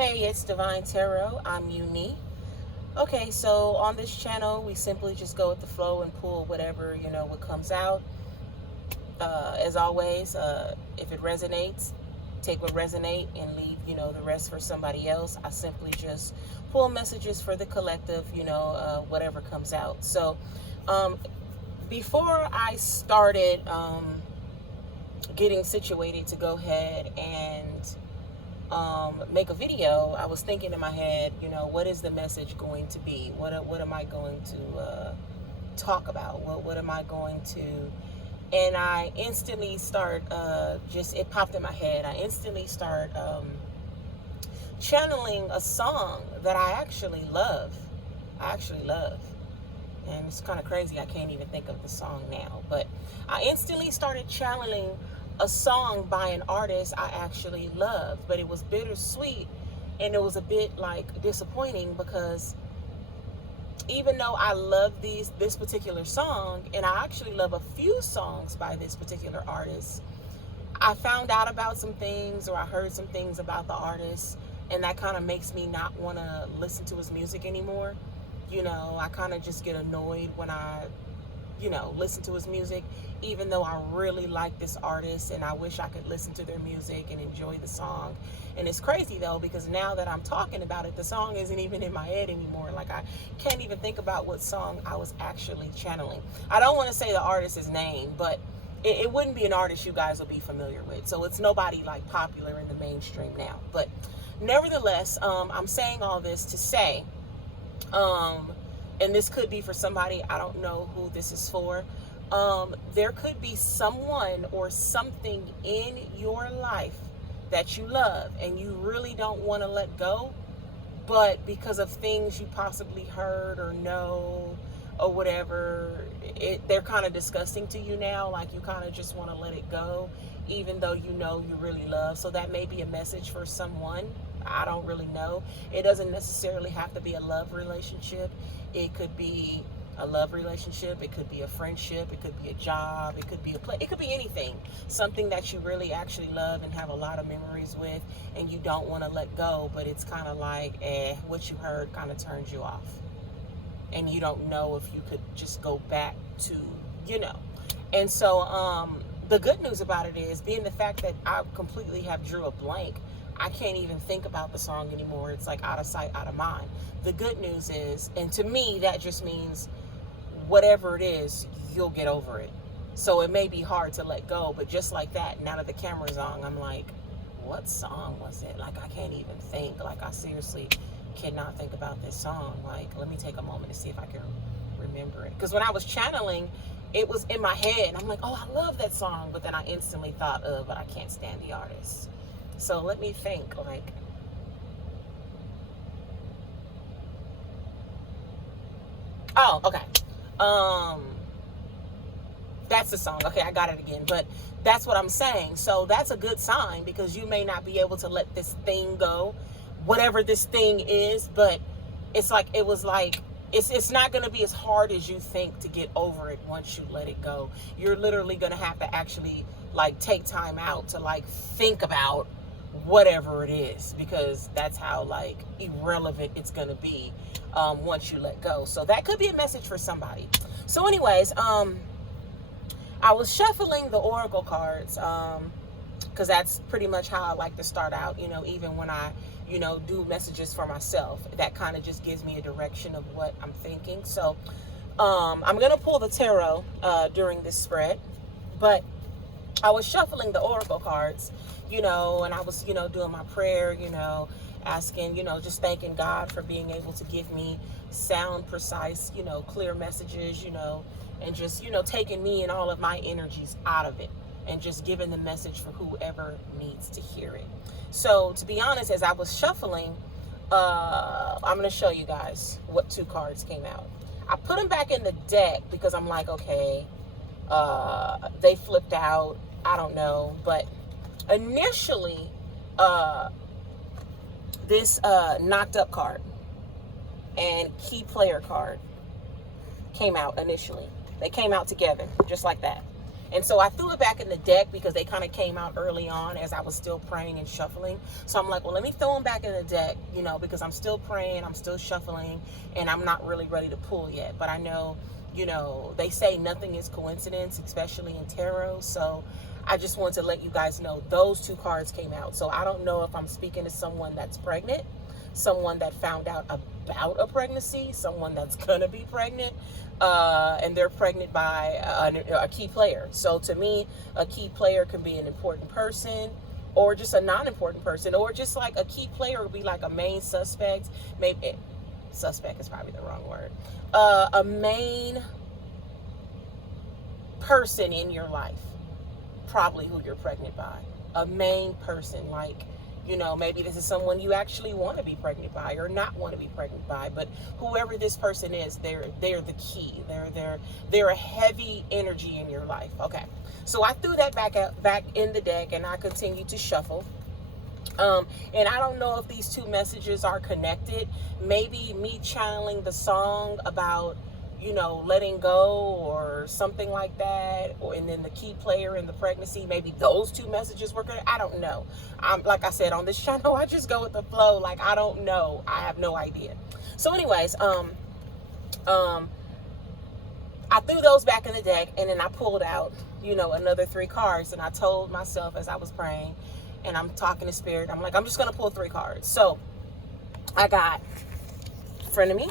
Hey, it's Divine Tarot. I'm Uni. Okay, so on this channel, we simply just go with the flow and pull whatever, what comes out. As always, if it resonates, take what resonates and leave, the rest for somebody else. I simply just pull messages for the collective, whatever comes out. So, before I started getting situated to go ahead and make a video, I was thinking in my head, what is the message going to be? What am I going to talk about? What am I going to? And I instantly start, it popped in my head. I instantly start channeling a song that I actually love. And it's kind of crazy. I can't even think of the song now. But I instantly started channeling a song by an artist I actually loved. But it was bittersweet. And it was a bit disappointing because even though I love this particular song, and I actually love a few songs by this particular artist, I found out about some things, or I heard some things about the artist, and that kind of makes me not want to listen to his music anymore. I kind of just get annoyed when I, listen to his music, even though I really like this artist and I wish I could listen to their music and enjoy the song. And it's crazy though, because now that I'm talking about it, the song isn't even in my head anymore. I can't even think about what song I was actually channeling. I don't want to say the artist's name, but it wouldn't be an artist you guys will be familiar with. So it's nobody popular in the mainstream now. But nevertheless, I'm saying all this to say, and this could be for somebody, I don't know who this is for. There could be someone or something in your life that you love and you really don't want to let go, but because of things you possibly heard or know or whatever, they're kind of disgusting to you now. You kind of just want to let it go, even though you really love. So that may be a message for someone. I don't really know. It doesn't necessarily have to be a love relationship. It could be a love relationship. It could be a friendship. It could be a job. It could be a play. It could be anything. Something that you really actually love and have a lot of memories with, and you don't want to let go, but it's kind of what you heard kind of turns you off. And you don't know if you could just go back to, And so the good news about it is, being the fact that I completely have drew a blank, I can't even think about the song anymore. It's out of sight, out of mind. The good news is, and to me, that just means whatever it is, you'll get over it. So it may be hard to let go, but just like that, now that the camera's on, I'm like, what song was it? I can't even think. I seriously cannot think about this song. Let me take a moment to see if I can remember it. Because when I was channeling, it was in my head. I'm like, oh, I love that song. But then I instantly thought of, but I can't stand the artist. So let me think, oh, okay. That's the song. Okay, I got it again. But that's what I'm saying. So that's a good sign, because you may not be able to let this thing go, whatever this thing is, but it's it's not going to be as hard as you think to get over it once you let it go. You're literally going to have to actually take time out to think about whatever it is, because that's how irrelevant it's going to be once you let go. So that could be a message for somebody. So anyways, I was shuffling the oracle cards because that's pretty much how I like to start out, even when I do messages for myself. That kind of just gives me a direction of what I'm thinking. So I'm going to pull the tarot during this spread, but I was shuffling the oracle cards, and I was, doing my prayer, asking, just thanking God for being able to give me sound, precise, clear messages, and just, taking me and all of my energies out of it and just giving the message for whoever needs to hear it. So to be honest, as I was shuffling, I'm going to show you guys what two cards came out. I put them back in the deck because I'm like, okay, they flipped out. I don't know. But initially, this knocked up card and key player card came out initially. They came out together just like that. And so I threw it back in the deck because they kind of came out early on as I was still praying and shuffling. So I'm like, well, let me throw them back in the deck, because I'm still praying, I'm still shuffling, and I'm not really ready to pull yet. But I know, they say nothing is coincidence, especially in tarot. So I just wanted to let you guys know those two cards came out. So I don't know if I'm speaking to someone that's pregnant, someone that found out about a pregnancy, someone that's gonna be pregnant, and they're pregnant by a key player. So to me, a key player can be an important person, or just a non-important person, or just like a key player would be like a main suspect. Maybe suspect is probably the wrong word. A main person in your life, probably who you're pregnant by. A main person, like, maybe this is someone you actually want to be pregnant by or not want to be pregnant by, but whoever this person is, they're the key. They're a heavy energy in your life. Okay, so I threw that back in the deck, and I continued to shuffle. And I don't know if these two messages are connected. Maybe me channeling the song about letting go or something like that, and then the key player in the pregnancy, maybe those two messages were good. I don't know. Like I said, on this channel, I just go with the flow. Like, I don't know. I have no idea. So anyways, I threw those back in the deck, and then I pulled out, another 3 cards, and I told myself as I was praying, and I'm talking to spirit, I'm like, I'm just going to pull 3 cards. So I got frenemy,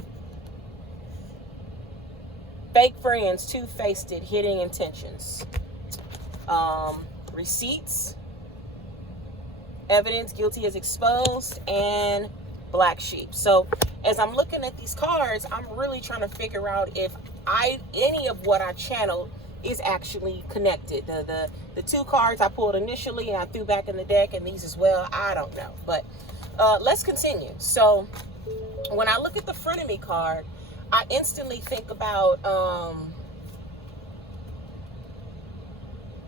fake friends, two-faced, hidden intentions, receipts, evidence, guilty as exposed, and black sheep. So as I'm looking at these cards, I'm really trying to figure out if any of what I channeled is actually connected. The 2 cards I pulled initially and I threw back in the deck, and these as well, I don't know. But let's continue. So when I look at the frenemy card, I instantly think about,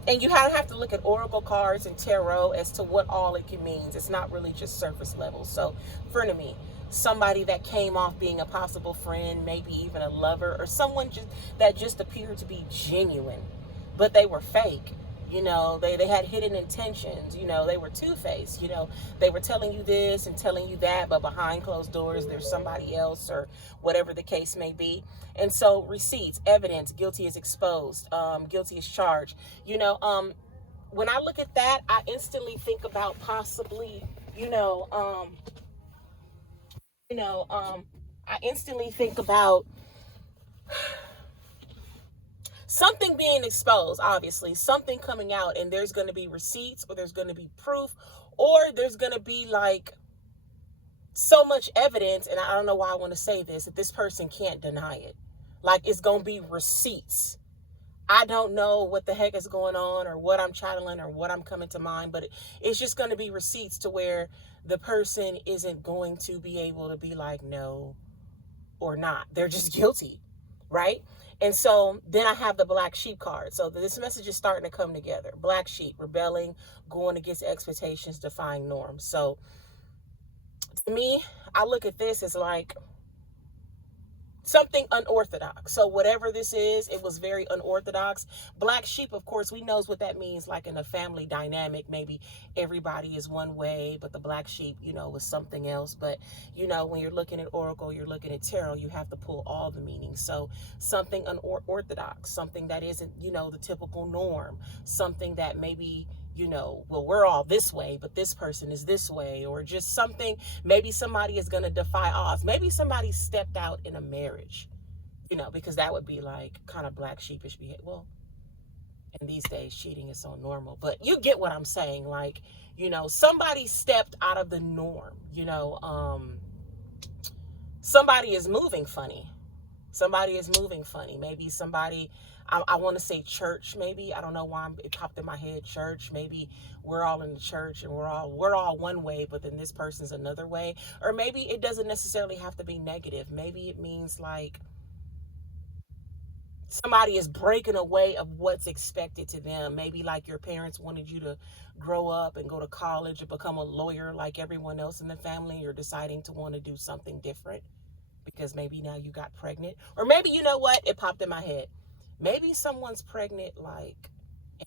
and you have to look at oracle cards and tarot as to what all it can mean. It's not really just surface level. So frenemy, somebody that came off being a possible friend, maybe even a lover, or someone that just appeared to be genuine, but they were fake. They had hidden intentions. They were two-faced. They were telling you this and telling you that, but behind closed doors, there's somebody else, or whatever the case may be. And so receipts, evidence, guilty as exposed, guilty as charged. When I look at that, I instantly think about possibly, I instantly think about something being exposed, obviously, something coming out, and there's going to be receipts, or there's going to be proof, or there's going to be like so much evidence, and I don't know why I want to say this, that this person can't deny it. Like, it's going to be receipts. I don't know what the heck is going on, or what I'm channeling, or what I'm coming to mind, but it's just going to be receipts to where the person isn't going to be able to be like, no, or not. They're just guilty, right? And so then I have the black sheep card. So this message is starting to come together. Black sheep, rebelling, going against expectations, defying norms. So to me, I look at this as like something unorthodox. So whatever this is, it was very unorthodox. Black sheep, of course, we knows what that means, like in a family dynamic. Maybe everybody is one way, but the black sheep, was something else. But, when you're looking at oracle, you're looking at tarot, you have to pull all the meanings. So something unorthodox, something that isn't, the typical norm, something that maybe, well, we're all this way, but this person is this way, or just something. Maybe somebody is going to defy odds. Maybe somebody stepped out in a marriage, because that would be like kind of black sheepish behavior. Well, in these days, cheating is so normal, but you get what I'm saying. Like, somebody stepped out of the norm, somebody is moving funny. Somebody is moving funny. Maybe somebody, I want to say church, maybe. I don't know why it popped in my head, church. Maybe we're all in the church and we're all one way, but then this person's another way. Or maybe it doesn't necessarily have to be negative. Maybe it means like somebody is breaking away of what's expected to them. Maybe like your parents wanted you to grow up and go to college and become a lawyer like everyone else in the family. You're deciding to want to do something different because maybe now you got pregnant. Or maybe, you know what? It popped in my head. Maybe someone's pregnant, like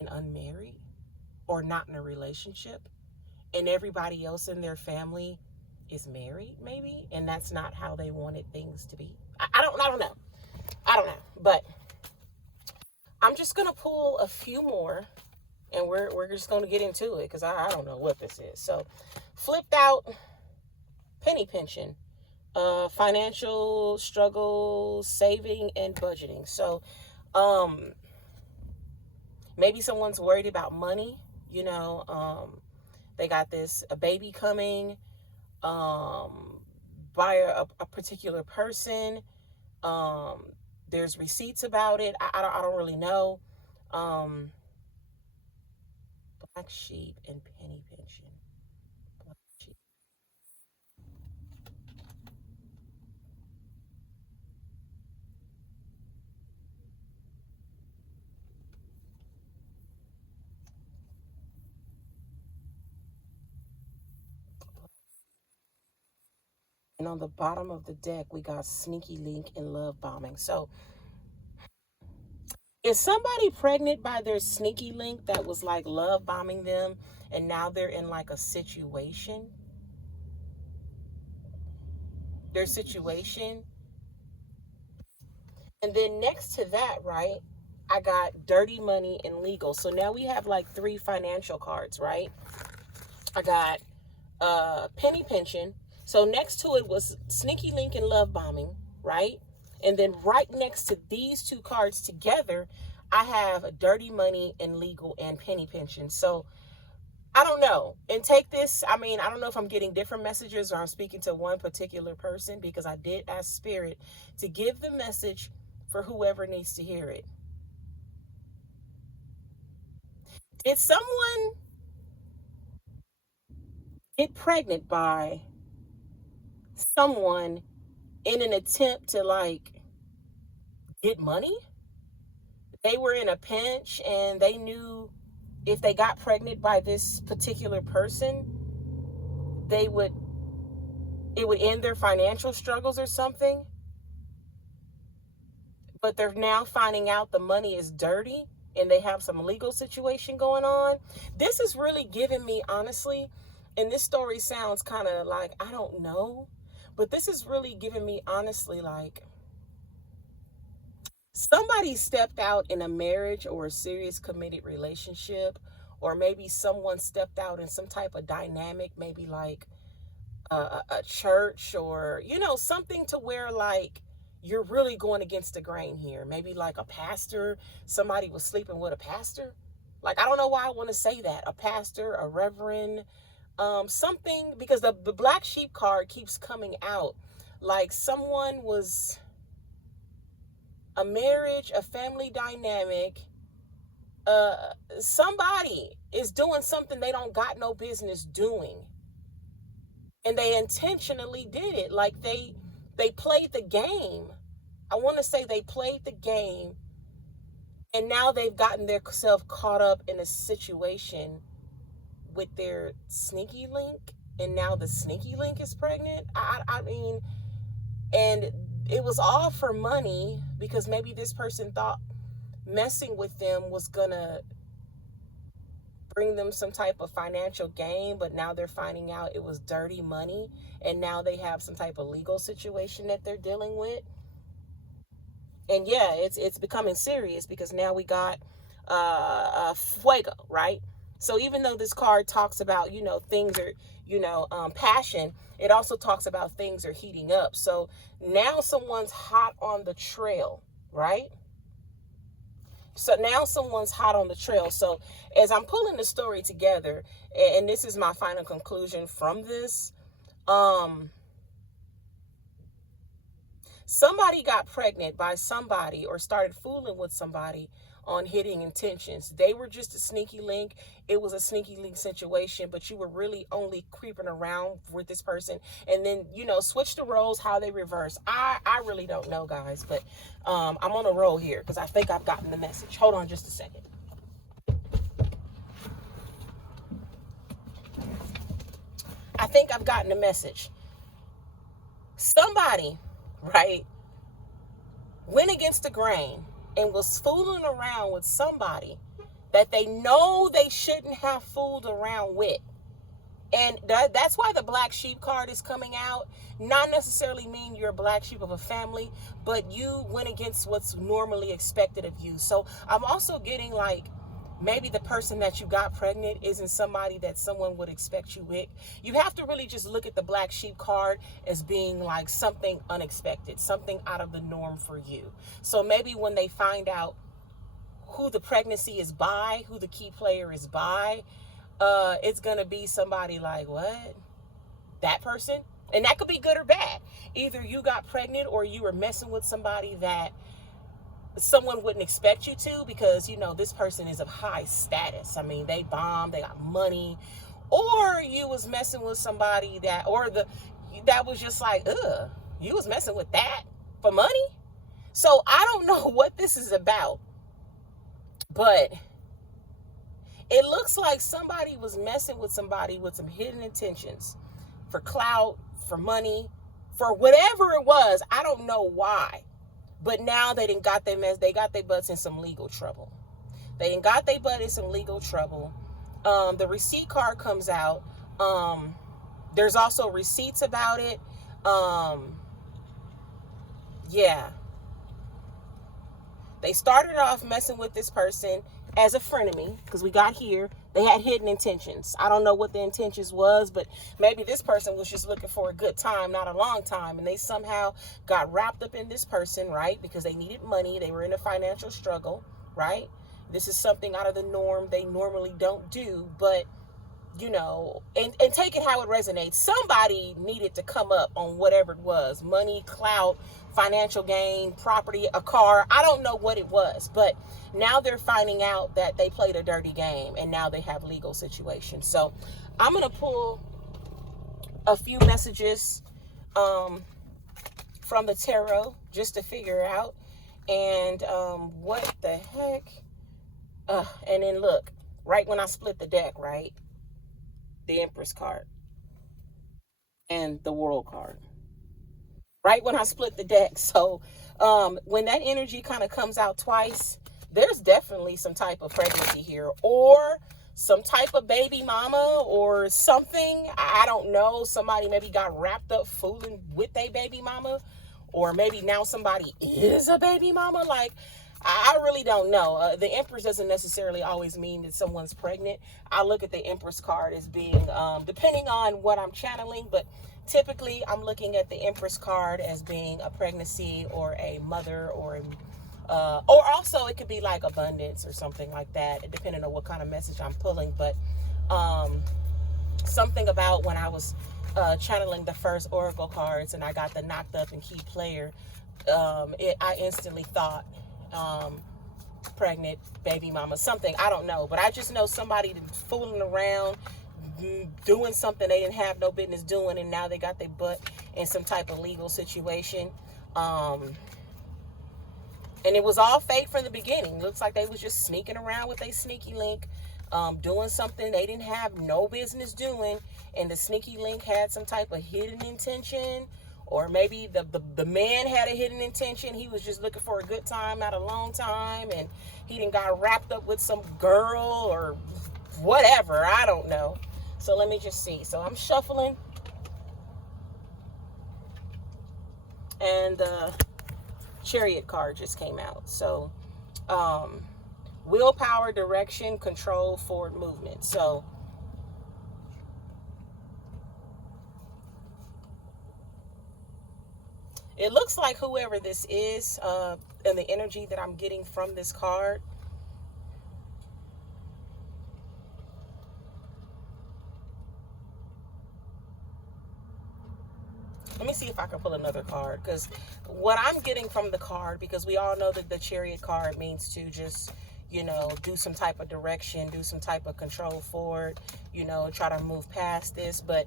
and unmarried or not in a relationship, and everybody else in their family is married, maybe, and that's not how they wanted things to be. I don't know. I don't know. But I'm just gonna pull a few more, and we're just gonna get into it because I don't know what this is. So, flipped out penny pension, financial struggles, saving and budgeting. So, um, maybe someone's worried about money. They got a baby coming, by a particular person. Um, there's receipts about it. I don't really know. Um, Black sheep and penny pension. Black sheep. And on the bottom of the deck, we got sneaky link and love bombing. So, is somebody pregnant by their sneaky link that was like love bombing them, and now they're in like a situation? Their situation. And then next to that, right, I got dirty money and legal. So now we have like three financial cards, right? I got penny pension. So next to it was sneaky link and love bombing, right? And then right next to these two cards together, I have a dirty money and legal and penny pension. So I don't know. And take this, I mean, I don't know if I'm getting different messages or I'm speaking to one particular person, because I did ask Spirit to give the message for whoever needs to hear it. Did someone get pregnant by someone in an attempt to like get money? They were in a pinch and they knew if they got pregnant by this particular person, they would it would end their financial struggles or something. But they're now finding out the money is dirty and they have some legal situation going on. This is really giving me, honestly, and this story sounds kind of like, I don't know, but this is really giving me, honestly, like somebody stepped out in a marriage or a serious committed relationship, or maybe someone stepped out in some type of dynamic, maybe like a church, or something to where like you're really going against the grain here. Maybe like a pastor, somebody was sleeping with a pastor. Like, I don't know why I want to say that. A pastor, a reverend, something, because the black sheep card keeps coming out. Like someone was a marriage, a family dynamic, somebody is doing something they don't got no business doing. And they intentionally did it. Like they played the game. I want to say they played the game, and now they've gotten themselves caught up in a situation with their sneaky link, and now the sneaky link is pregnant. I mean, and it was all for money, because maybe this person thought messing with them was gonna bring them some type of financial gain, but now they're finding out it was dirty money, and now they have some type of legal situation that they're dealing with. And yeah, it's becoming serious, because now we got fuego, right? So even though this card talks about things are passion, it also talks about things are heating up. So now someone's hot on the trail, right? So now someone's hot on the trail. So as I'm pulling the story together, and this is my final conclusion from this, somebody got pregnant by somebody or started fooling with somebody on hitting intentions. They were just a sneaky link. It was a sneaky link situation, but you were really only creeping around with this person, and then switch the roles, how they reverse. I really don't know, guys, but I'm on a roll here because I think I've gotten the message. Hold on just a second. I think I've gotten the message. Somebody, right, went against the grain and was fooling around with somebody that they know they shouldn't have fooled around with. And that's why the black sheep card is coming out. Not necessarily mean you're a black sheep of a family, but you went against what's normally expected of you. So I'm also getting like, maybe the person that you got pregnant isn't somebody that someone would expect you with. You have to really just look at the black sheep card as being like something unexpected, something out of the norm for you. So maybe when they find out who the pregnancy is by, who the key player is by, it's going to be somebody like, what? That person? And that could be good or bad. Either you got pregnant or you were messing with somebody that someone wouldn't expect you to, because, you know, this person is of high status. I mean, they bomb, they got money. Or you was messing with somebody that, that was just like, ugh, you was messing with that for money? So I don't know what this is about, but it looks like somebody was messing with somebody with some hidden intentions for clout, for money, for whatever it was. I don't know why. But now they done got their mess. They got their butts in some legal trouble. They done got their butt in some legal trouble. The receipt card comes out. There's also receipts about it. Yeah. They started off messing with this person as a frenemy, because we got here, they had hidden intentions. I don't know what the intentions was, but maybe this person was just looking for a good time, not a long time, and they somehow got wrapped up in this person, right? Because they needed money, they were in a financial struggle, right? This is something out of the norm they normally don't do, but you know, and take it how it resonates. Somebody needed to come up on whatever it was, money, clout, financial gain, property, a car. I don't know what it was, but now they're finding out that they played a dirty game and now they have legal situations. So I'm going to pull a few messages from the tarot just to figure out. And what the heck? And then look, right when I split the deck, right? The Empress card and the World card. Right when I split the deck. So when that energy kind of comes out twice, there's definitely some type of pregnancy here, or some type of baby mama or something. I don't know. Somebody maybe got wrapped up fooling with a baby mama, or maybe now somebody is a baby mama. Like, I really don't know. The Empress doesn't necessarily always mean that someone's pregnant. I look at the Empress card as being, depending on what I'm channeling, but typically I'm looking at the Empress card as being a pregnancy or a mother, or also it could be like abundance or something like that, depending on what kind of message I'm pulling. But something about when I was channeling the first oracle cards and I got the knocked up and key player, I instantly thought pregnant, baby mama, something. I don't know, but I just know somebody fooling around, doing something they didn't have no business doing, and now they got their butt in some type of legal situation. And it was all fake from the beginning. Looks like they was just sneaking around with a sneaky link, doing something they didn't have no business doing, and the sneaky link had some type of hidden intention. Or maybe the man had a hidden intention. He was just looking for a good time, not a long time. And he done got wrapped up with some girl or whatever. I don't know. So let me just see. So I'm shuffling. And the Chariot card just came out. So willpower, direction, control, forward movement. So it looks like whoever this is, and the energy that I'm getting from this card, let me see if I can pull another card, because what I'm getting from the card, because we all know that the Chariot card means to just, you know, do some type of direction, do some type of control forward, you know, try to move past this. But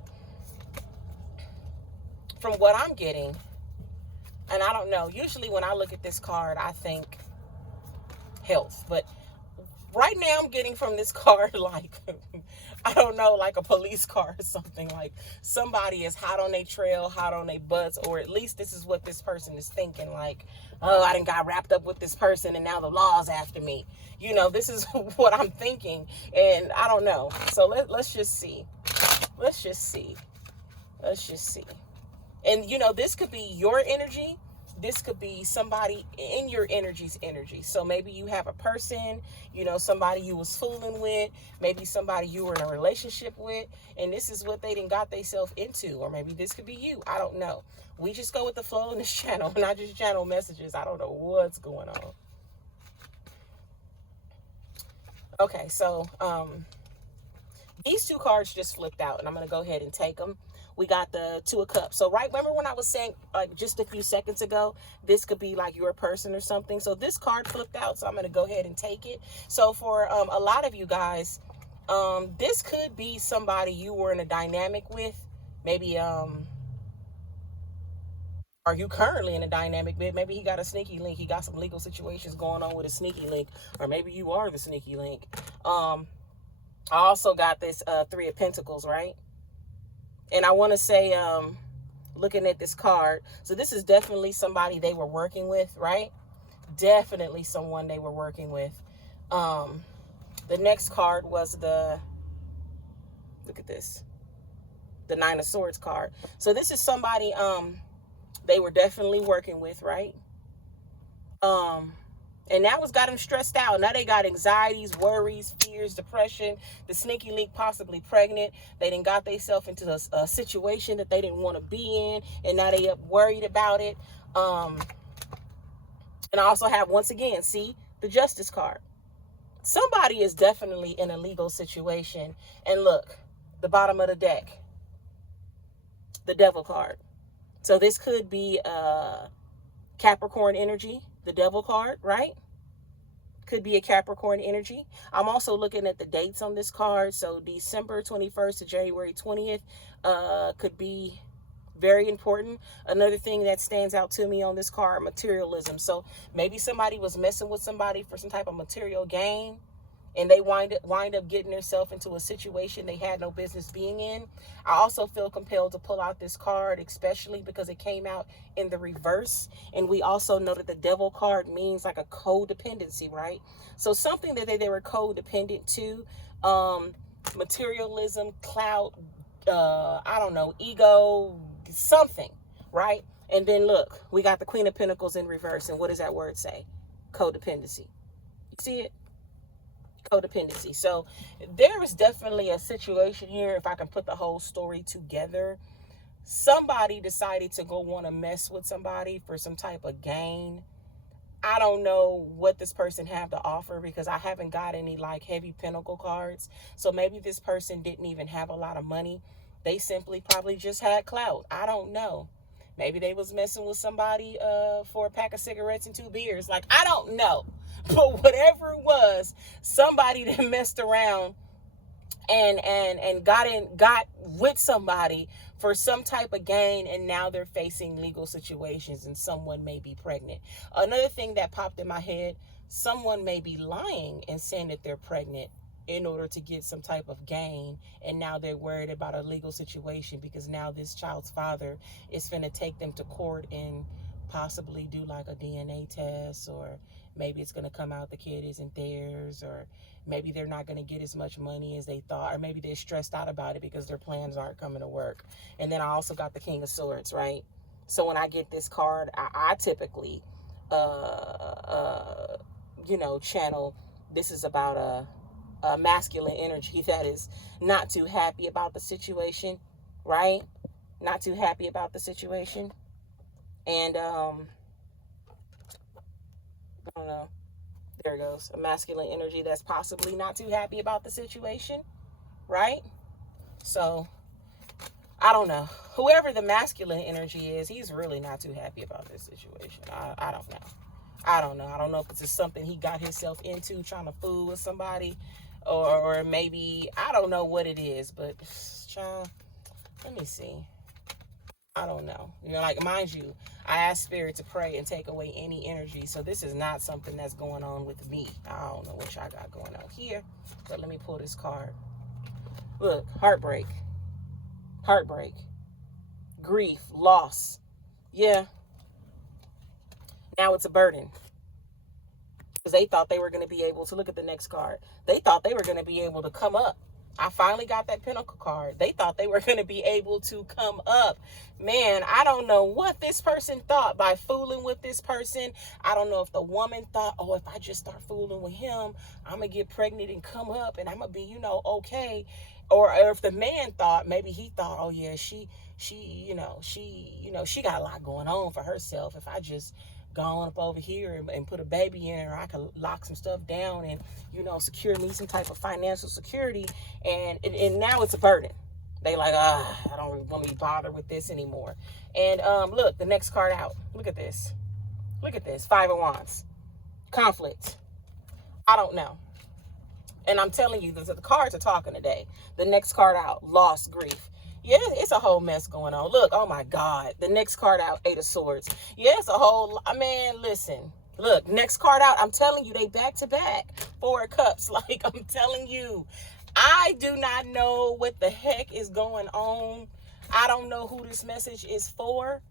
from what I'm getting, and I don't know, usually when I look at this card, I think health. But right now I'm getting from this card like I don't know, like a police car or something. Like somebody is hot on their trail, hot on their butts, or at least this is what this person is thinking. Like, oh, I done got wrapped up with this person and now the law's after me. You know, this is what I'm thinking, and I don't know. So let's just see. Let's just see. Let's just see. And, you know, this could be your energy. This could be somebody in your energy's energy. So maybe you have a person, you know, somebody you was fooling with, maybe somebody you were in a relationship with, and this is what they done got themselves into. Or maybe this could be you. I don't know. We just go with the flow in this channel, and I just channel messages. I don't know what's going on. Okay, so these two cards just flipped out, and I'm going to go ahead and take them. We got the Two of Cups. So right, remember when I was saying like just a few seconds ago, this could be like your person or something. So this card flipped out, so I'm going to go ahead and take it. So for a lot of you guys, this could be somebody you were in a dynamic with. Maybe, are you currently in a dynamic with? Maybe he got a sneaky link. He got some legal situations going on with a sneaky link. Or maybe you are the sneaky link. I also got this Three of Pentacles, right? And I want to say, looking at this card, so this is definitely somebody they were working with, right? Definitely someone they were working with. The next card was look at this, the Nine of Swords card. So this is somebody they were definitely working with, right? And that was got them stressed out. Now they got anxieties, worries, fears, depression. The sneaky link possibly pregnant. They done got themselves into a situation that they didn't want to be in, and now they up worried about it. And I also have, once again, see, the Justice card. Somebody is definitely in a legal situation. And look, the bottom of the deck, the Devil card. So this could be Capricorn energy, the Devil card, right? Could be a Capricorn energy. I'm also looking at the dates on this card. So December 21st to January 20th could be very important. Another thing that stands out to me on this card, materialism. So maybe somebody was messing with somebody for some type of material gain, and they wind up getting themselves into a situation they had no business being in. I also feel compelled to pull out this card, especially because it came out in the reverse. And we also know that the Devil card means like a codependency, right? So something that they were codependent to, materialism, clout, I don't know, ego, something, right? And then look, we got the Queen of Pentacles in reverse. And what does that word say? Codependency. You see it? Codependency. So there is definitely a situation here. If I can put the whole story together, somebody decided to go want to mess with somebody for some type of gain. I don't know what this person have to offer, because I haven't got any like heavy pentacle cards. So maybe this person didn't even have a lot of money. They simply probably just had clout. I don't know. Maybe they was messing with somebody for a pack of cigarettes and 2 beers. Like, I don't know. But whatever it was, somebody that messed around and got with somebody for some type of gain, and now they're facing legal situations, and someone may be pregnant. Another thing that popped in my head, someone may be lying and saying that they're pregnant in order to get some type of gain, and now they're worried about a legal situation because now this child's father is finna take them to court and possibly do like a DNA test, or maybe it's going to come out the kid isn't theirs, or maybe they're not going to get as much money as they thought, or maybe they're stressed out about it because their plans aren't coming to work. And then I also got the King of Swords, right? So when I get this card, I typically channel, this is about a masculine energy that is not too happy about the situation, right? Not too happy about the situation. And I don't know. There it goes. A masculine energy that's possibly not too happy about the situation, right? So I don't know. Whoever the masculine energy is, he's really not too happy about this situation. I don't know. I don't know. I don't know if it's just something he got himself into, trying to fool with somebody, or maybe, I don't know what it is, but child, let me see. I don't know. Like, mind you, I asked Spirit to pray and take away any energy. So this is not something that's going on with me. I don't know what y'all got going on here. But let me pull this card. Look, heartbreak, heartbreak, grief, loss. Yeah, now it's a burden. Because they thought they were going to be able to look at the next card. They thought they were going to be able to come up. I finally got that Pinnacle card. They thought they were going to be able to come up. Man, I don't know what this person thought by fooling with this person. I don't know if the woman thought, oh, if I just start fooling with him, I'm going to get pregnant and come up and I'm going to be, okay. Or if the man thought, maybe he thought, oh yeah, she got a lot going on for herself. If I just gone up over here and put a baby in her, I could lock some stuff down and secure me some type of financial security, and now it's a burden. They like, I don't really want to be bothered with this anymore. And look, the next card out, look at this, Five of Wands, conflict. I don't know, and I'm telling you, the cards are talking today. The next card out, loss, grief. Yeah, it's a whole mess going on. Look, oh my God. The next card out, Eight of Swords. Yeah, it's a whole, man, listen. Look, next card out, I'm telling you, they back to back. Four of Cups. Like, I'm telling you, I do not know what the heck is going on. I don't know who this message is for.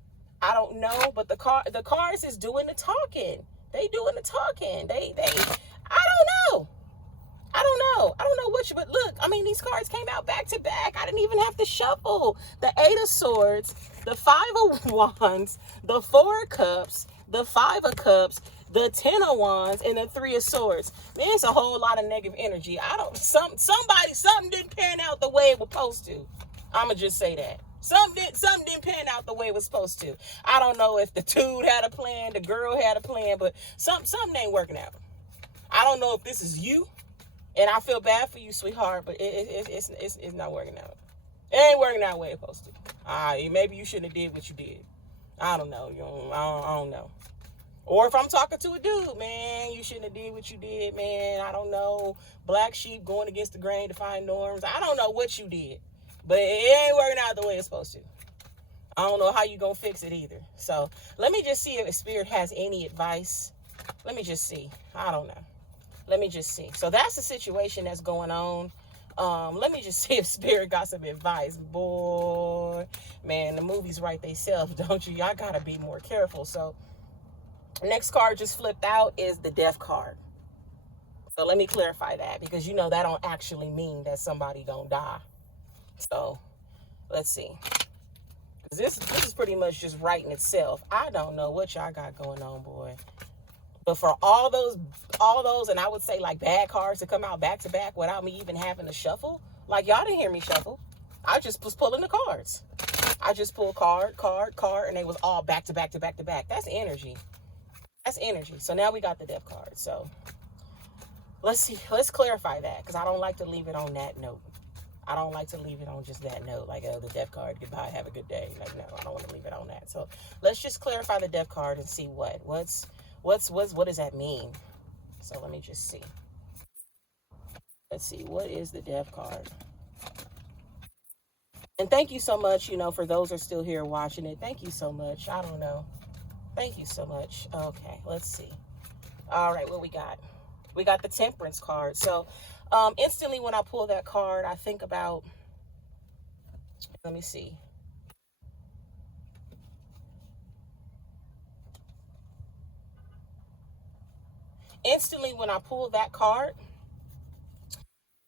I don't know, but the cards is doing the talking. They doing the talking. I don't know. I don't know what but look, these cards came out back to back. I didn't even have to shuffle. The Eight of Swords, the Five of Wands, the Four of Cups, the Five of Cups, the Ten of Wands, and the Three of Swords. Man, it's a whole lot of negative energy. Something didn't pan out the way it was supposed to. I'ma just say that. Something didn't pan out the way it was supposed to. I don't know if the dude had a plan, the girl had a plan, but something ain't working out. I don't know if this is you. And I feel bad for you, sweetheart, but it's not working out. It ain't working out the way it's supposed to. Maybe you shouldn't have did what you did. I don't know. I don't know. Or if I'm talking to a dude, man, you shouldn't have did what you did, man. I don't know. Black sheep going against the grain to find norms. I don't know what you did, but it ain't working out the way it's supposed to. I don't know how you gonna fix it either. So let me just see if Spirit has any advice. Let me just see. I don't know. Let me just see. So that's the situation that's going on. Let me just see if Spirit got some advice. Boy, man, the movies write themselves, don't you? Y'all got to be more careful. So next card just flipped out is the Death card. So let me clarify that, because that don't actually mean that somebody don't die. So let's see. This is pretty much just writing itself. I don't know what y'all got going on, boy. But for all those, and I would say like bad cards to come out back to back without me even having to shuffle, like y'all didn't hear me shuffle. I just was pulling the cards. I just pulled card, and they was all back to back to back to back. That's energy. That's energy. So now we got the Death card. So let's see. Let's clarify that, because I don't like to leave it on that note. I don't like to leave it on just that note, like, oh, the Death card, goodbye, have a good day. Like, no, I don't want to leave it on that. So let's just clarify the Death card and see what does that mean? So let me just see. Let's see, what is the Death card? And thank you so much, for those who are still here watching it. Thank you so much. I don't know. Thank you so much. Okay, let's see. All right, what we got? We got the Temperance card. So instantly when I pull that card, I think about, let me see. Instantly when I pull that card,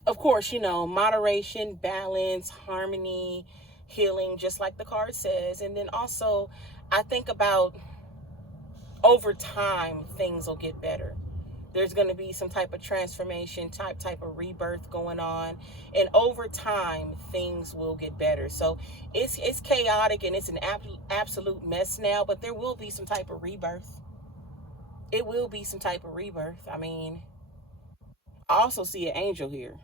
of course, moderation, balance, harmony, healing, just like the card says. And then also I think about over time, things will get better. There's going to be some type of transformation, type of rebirth going on. And over time, things will get better. So it's chaotic and it's an absolute mess now, but there will be some type of rebirth. It will be some type of rebirth. I also see an angel here.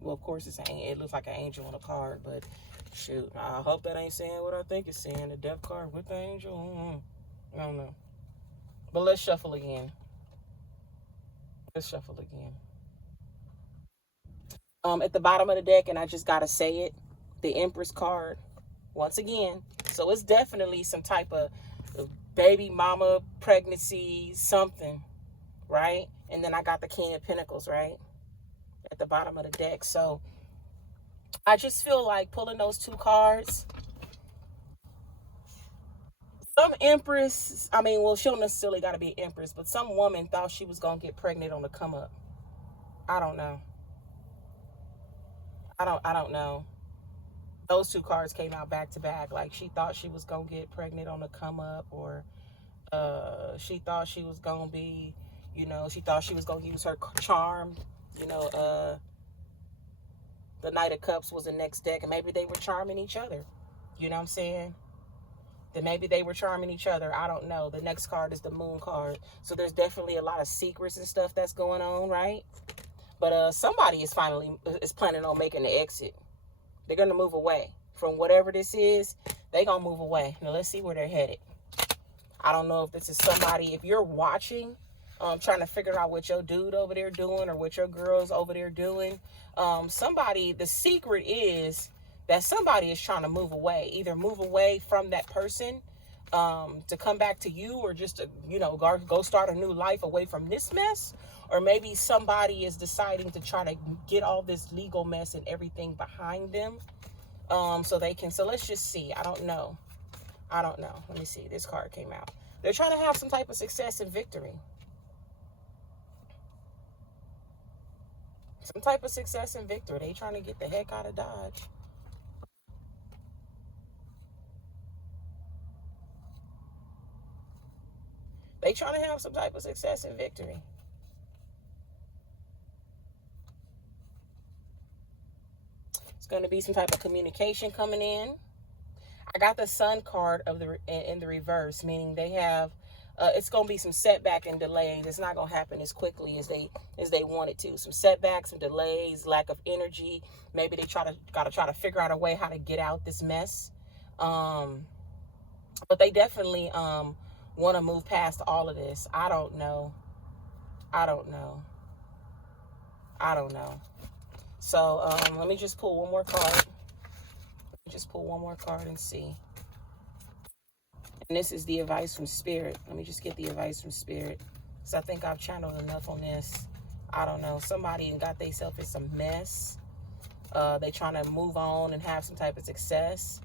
Well, of course, it looks like an angel on a card, but shoot, I hope that ain't saying what I think it's saying. The Death card with the angel. I don't know. But let's shuffle again. At the bottom of the deck, and I just gotta say it, the Empress card once again. So it's definitely some type of baby mama, pregnancy, something, right? And then I got the King of Pentacles, right, at the bottom of the deck. So I just feel like pulling those two cards. Some empress, I mean, well, she don't necessarily got to be an empress, but some woman thought she was going to get pregnant on the come up. I don't know. I don't know. Those two cards came out back to back. Like she thought she was going to get pregnant on the come up, or she thought she was going to be, she thought she was going to use her charm. You know, the Knight of Cups was the next deck, and maybe they were charming each other. You know what I'm saying? Then maybe they were charming each other. I don't know. The next card is the Moon card. So there's definitely a lot of secrets and stuff that's going on, right? But somebody is planning on making the exit. They're going to move away from whatever this is. They're going to move away. Now let's see where they're headed. I don't know if this is somebody, if you're watching, trying to figure out what your dude over there doing or what your girl's over there doing. The secret is that somebody is trying to move away, either move away from that person to come back to you, or just to, go start a new life away from this mess. Or maybe somebody is deciding to try to get all this legal mess and everything behind them so let's just see. I don't know. Let me see. This card came out. They're trying to have some type of success and victory. Some type of success and victory. They trying to get the heck out of Dodge. They trying to have some type of success and victory. It's going to be some type of communication coming in. I got the Sun card in the reverse, meaning they have it's going to be some setback and delays. It's not going to happen as quickly as they want it to. Some setbacks, some delays, lack of energy. Maybe they got to try to figure out a way how to get out this mess. But they definitely want to move past all of this. I don't know. So let me just pull one more card. And see. And this is the advice from Spirit. Let me just get the advice from Spirit. So I think I've channeled enough on this. I don't know. Somebody got themselves in some mess. They trying to move on and have some type of success.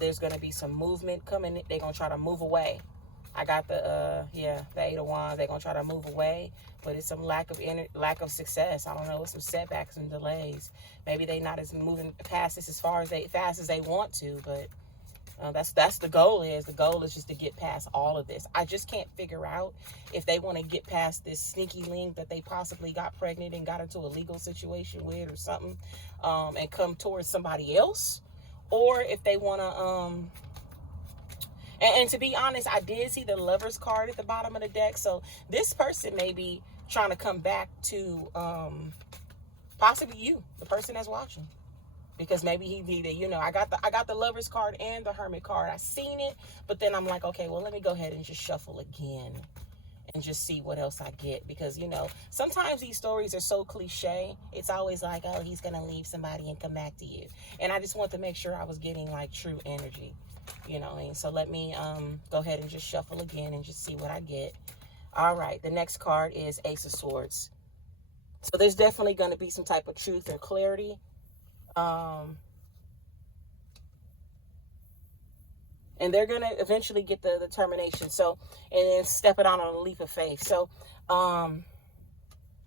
There's going to be some movement coming. They're going to try to move away. I got the Eight of Wands. They're going to try to move away, but it's some lack of success. I don't know. It's some setbacks and delays. Maybe they not as moving past this as fast as they want to, but that's the goal is. The goal is just to get past all of this. I just can't figure out if they want to get past this sneaky link that they possibly got pregnant and got into a legal situation with or something, and come towards somebody else, or if they want to and to be honest, I did see the Lovers card at the bottom of the deck. So this person may be trying to come back to possibly you, the person that's watching. Because maybe he needed, I got the Lovers card and the Hermit card. I seen it, but then I'm like, okay, well, let me go ahead and just shuffle again and just see what else I get. Because, sometimes these stories are so cliche. It's always like, oh, he's going to leave somebody and come back to you. And I just want to make sure I was getting like true energy. So let me go ahead and just shuffle again and just see what I get. All right, the next card is Ace of Swords. So there's definitely going to be some type of truth or clarity. And they're going to eventually get the termination. So, and then step it on a leap of faith. So, and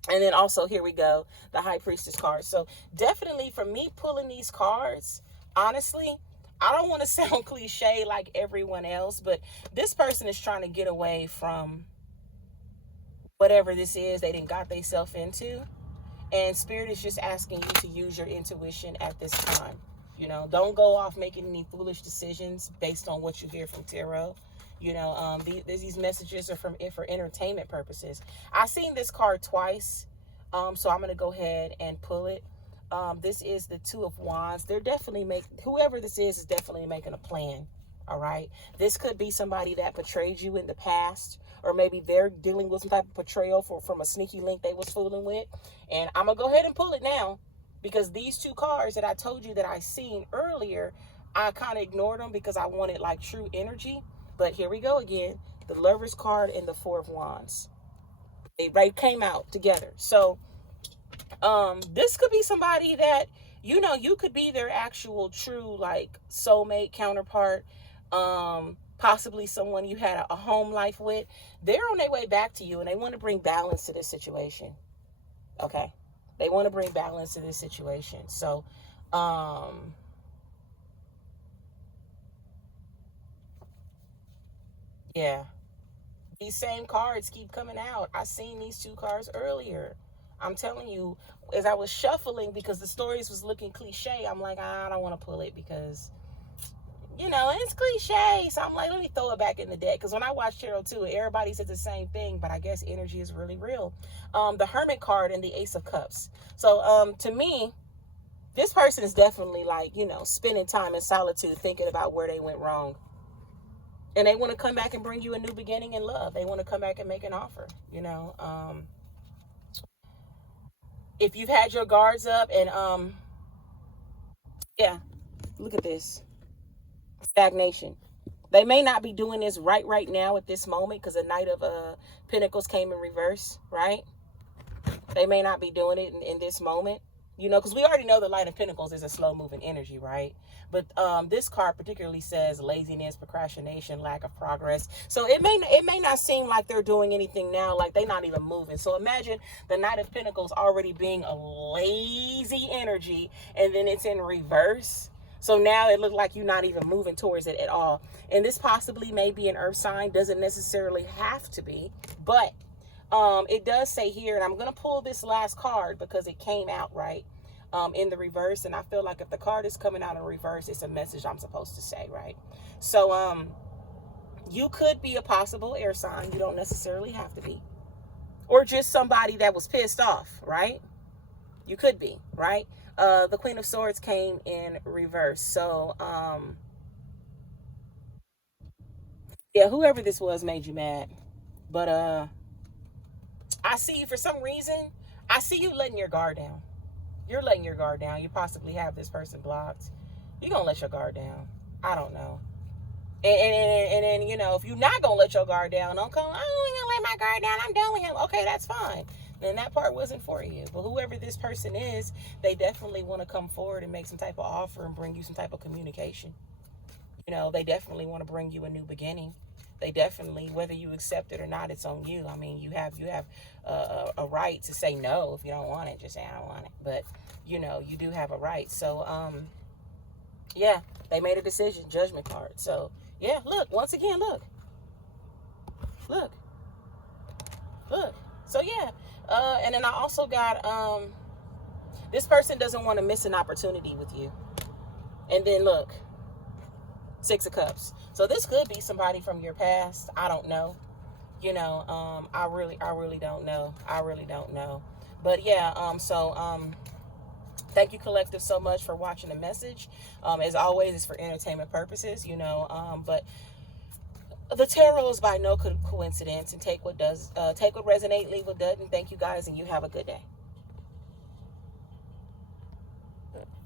then also here we go, the High Priestess card. So definitely for me pulling these cards, honestly, I don't want to sound cliche like everyone else, but this person is trying to get away from whatever this is they done got themselves into. And Spirit is just asking you to use your intuition at this time. Don't go off making any foolish decisions based on what you hear from tarot. These messages are for entertainment purposes. I've seen this card twice, so I'm going to go ahead and pull it. This is the Two of Wands. Whoever this is definitely making a plan. All right. This could be somebody that betrayed you in the past, or maybe they're dealing with some type of betrayal from a sneaky link they was fooling with. And I'm going to go ahead and pull it now, because these two cards that I told you that I seen earlier, I kind of ignored them because I wanted like true energy. But here we go again. The Lovers card and the Four of Wands. They came out together. So this could be somebody that you know, you could be their actual true like soulmate counterpart, possibly someone you had a home life with. They're on their way back to you and they want to bring balance to this situation. Okay. They want to bring balance to this situation. So, yeah. These same cards keep coming out. I seen these two cards earlier. I'm telling you, as I was shuffling because the stories was looking cliche, I'm like, I don't want to pull it because, you know, it's cliche. So I'm like, let me throw it back in the deck. Because when I watch tarot too, everybody says the same thing, but I guess energy is really real. The Hermit card and the Ace of Cups. So to me, this person is definitely like, you know, spending time in solitude thinking about where they went wrong. And they want to come back and bring you a new beginning in love. They want to come back and make an offer, you know. If you've had your guards up and yeah, look at this. Stagnation. They may not be doing this right now at this moment because the Knight of Pentacles came in reverse, right? They may not be doing it in this moment, you know, because we already know the Light of Pentacles is a slow moving energy, right? But this card particularly says laziness, procrastination, lack of progress. So it may not seem like they're doing anything now, like they're not even moving. So imagine the Knight of Pentacles already being a lazy energy, and then it's in reverse. So now it looks like you're not even moving towards it at all. And this possibly may be an earth sign, doesn't necessarily have to be, but it does say here, and I'm going to pull this last card because it came out right in the reverse. And I feel like if the card is coming out in reverse, it's a message I'm supposed to say, right? So you could be a possible air sign. You don't necessarily have to be. Or just somebody that was pissed off, right? You could be, right? The Queen of Swords came in reverse. So, yeah, whoever this was made you mad. But I see you for some reason. I see you letting your guard down. You're letting your guard down. You possibly have this person blocked. You're going to let your guard down. I don't know. And then, you know, if you're not going to let your guard down, don't come, oh, I'm going to let my guard down. I'm done with him. Okay, that's fine. Then that part wasn't for you. But whoever this person is, they definitely want to come forward and make some type of offer and bring you some type of communication. You know, they definitely want to bring you a new beginning. They definitely, whether you accept it or not, it's on you. I mean, you have a right to say no if you don't want it. Just say I don't want it. But you know, you do have a right. So yeah, they made a decision. Judgment card. So yeah, look, once again, look. So yeah, and then I also got this person doesn't want to miss an opportunity with you. And then look, Six of Cups. So this could be somebody from your past. I don't know. You know, I really don't know. I really don't know. But yeah, thank you, collective, so much for watching the message. As always, it's for entertainment purposes, you know, but the tarot is by no coincidence, and take what resonates, leave what doesn't. Thank you guys, and you have a good day.